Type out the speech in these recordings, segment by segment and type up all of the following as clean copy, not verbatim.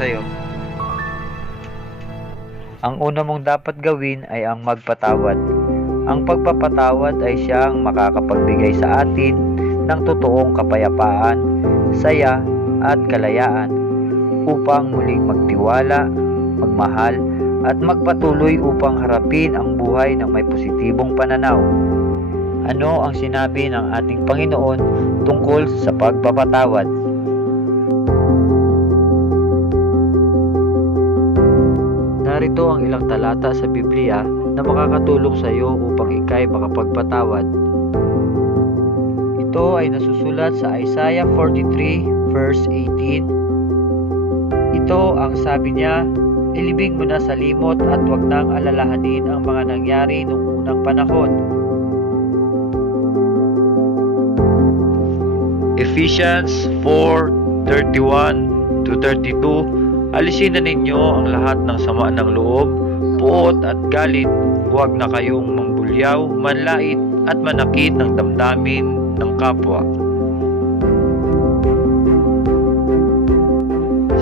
sa'yo. Ang una mong dapat gawin ay ang magpatawad. Ang pagpapatawad ay siyang makakapagbigay sa atin ng totoong kapayapaan, saya at kalayaan upang muling magtiwala, magmahal at magpatuloy upang harapin ang buhay ng may positibong pananaw. Ano ang sinabi ng ating Panginoon tungkol sa pagpapatawad? Narito ang ilang talata sa Biblia na makakatulong sa iyo upang ikay makapagpatawad. Ito ay nasusulat sa Isaiah 43 verse 18. Ito ang sabi niya, ilibing mo na sa limot at huwag nang alalahanin ang mga nangyari noong unang panahon. Ephesians 4:31 to 32. Alisin na ninyo ang lahat ng sama ng loob, puot at galit. Huwag na kayong mambulyaw, manlait at manakit ng damdamin ng kapwa.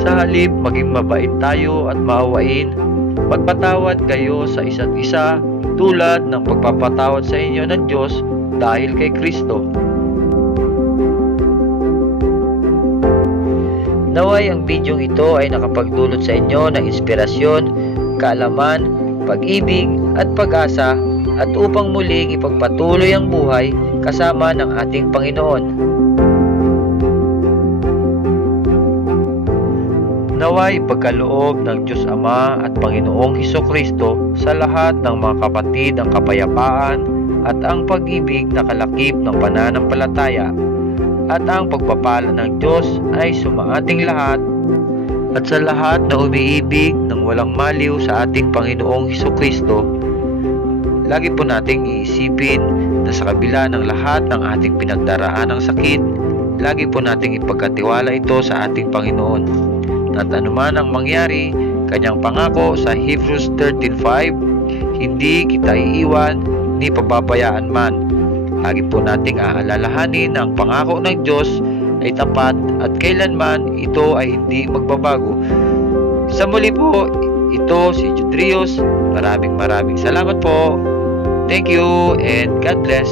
Sa halip, maging mabait tayo at maawain. Magpatawad kayo sa isa't isa tulad ng pagpapatawad sa inyo ng Diyos dahil kay Kristo. Naway ang bidyong ito ay nakapagdulot sa inyo ng inspirasyon, kaalaman, pag-ibig at pag-asa at upang muling ipagpatuloy ang buhay kasama ng ating Panginoon. Naway pagkaloob ng Diyos Ama at Panginoong Hesukristo sa lahat ng mga kapatid ang kapayapaan at ang pag-ibig na kalakip ng pananampalataya. At ang pagpapala ng Diyos ay sumaating lahat at sa lahat na umiibig ng walang maliw sa ating Panginoong Hesukristo. Lagi po nating iisipin na sa kabila ng lahat ng ating pinagdaraan ng sakit, lagi po nating ipagkatiwala ito sa ating Panginoon. At anuman ang mangyari, kanyang pangako sa Hebrews 13:5, hindi kita iiwan ni pababayaan man. Lagi po nating aalalahanin na ang pangako ng Diyos ay tapat at kailanman ito ay hindi magbabago. Sa muli po, ito si Judrios. Maraming salamat po. Thank you and God bless.